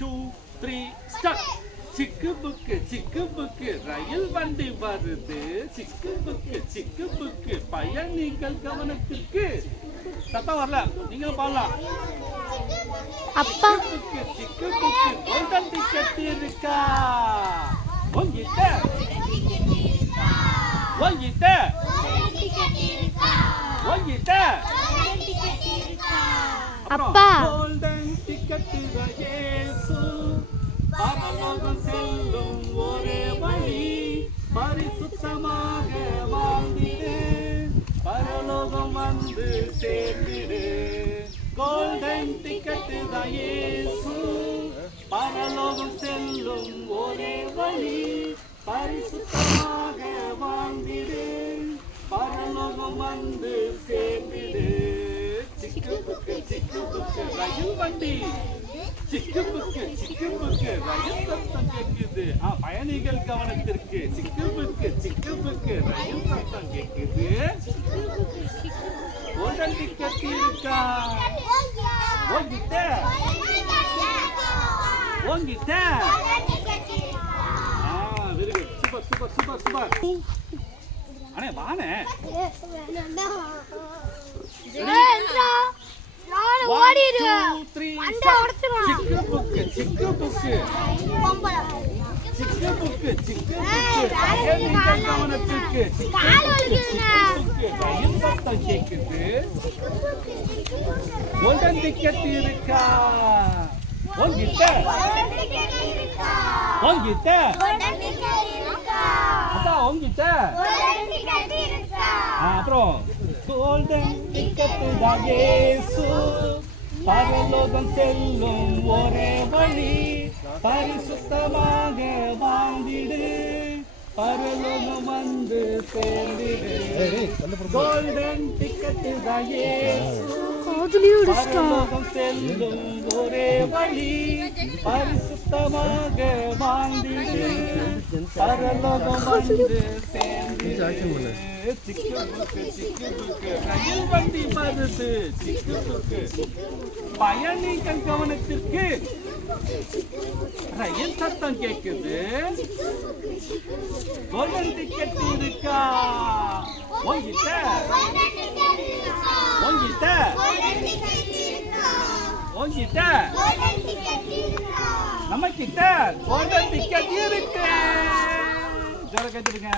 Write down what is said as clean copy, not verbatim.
2 3 start. சிக்கு book ரயில் வண்டி வருது. சிக்கு புக்கு பயணிகள் கவனத்திற்கு. சத்தம் வரல, நீங்களும் பாடலாம். அப்பா சிக்கு புக்கு கோல்டன் டிக்கெட் இருக்கா உங்கிட்ட? அப்பா கோல்டன் டிக்கெட் இயேசு பரலோகம் செல்லும் ஒரே வழி. பரிசுத்தமாக வாழ்ந்திடு, பரலோகம் வந்து சேர்ந்திடு. கோல்டன் டிக்கெட் இயேசு பரலோகம் செல்லும் ஒரே வழி. பரிசுத்தமாக வாழ்ந்திடு, பரலோகம் வந்து சேர்ந்திடு. சிக்கு புக்கு ரயில் வண்டி. சிக்கு புக்கு ரயில் சத்தம் கேக்குது. பயணிகள் கவனத்திற்கு. சிக்கு புக்கு ரயில் சத்தம் கேக்குது. கோல்டன் டிக்கெட் இருக்கா உங்கிட்ட? Very good, super. அண்ணே வாண்ணே. சிக்கு புக்கு பயணிகள் கவனத்திற்கு. ரயில் சத்தம் கேக்குது. கோல்டன் டிக்கெட் இருக்கா உங்கிட்ட? அதான் உங்கிட்ட. அப்புறம் கோல்டன் டிக்கெட் இயேசு பரலோகம் செல்லும் ஒரே வழி. பரிசுத்தமாக வாழ்ந்திடு, பரலோகம் வந்து சேர்ந்திடு. கோல்டன் டிக்கெட் இயேசு பரலோகம் செல்லும் ஒரே வழி. பரிசுத்தமாக வாழ்ந்திடு, பரலோகம் வந்து சேர்ந்திடு. சிக்கு புக்கு ரயில் வண்டி வருது. சிக்கு புக்கு பயணிகள் கவனத்திற்கு. ரயில் சத்தம் கேக்குது. கோல்டன் டிக்கெட் இருக்கா உங்கிட்ட? நம்ம கிட்ட கோல்டன் டிக்கெட் இருக்கு. ஜோர கேட்டுருங்க.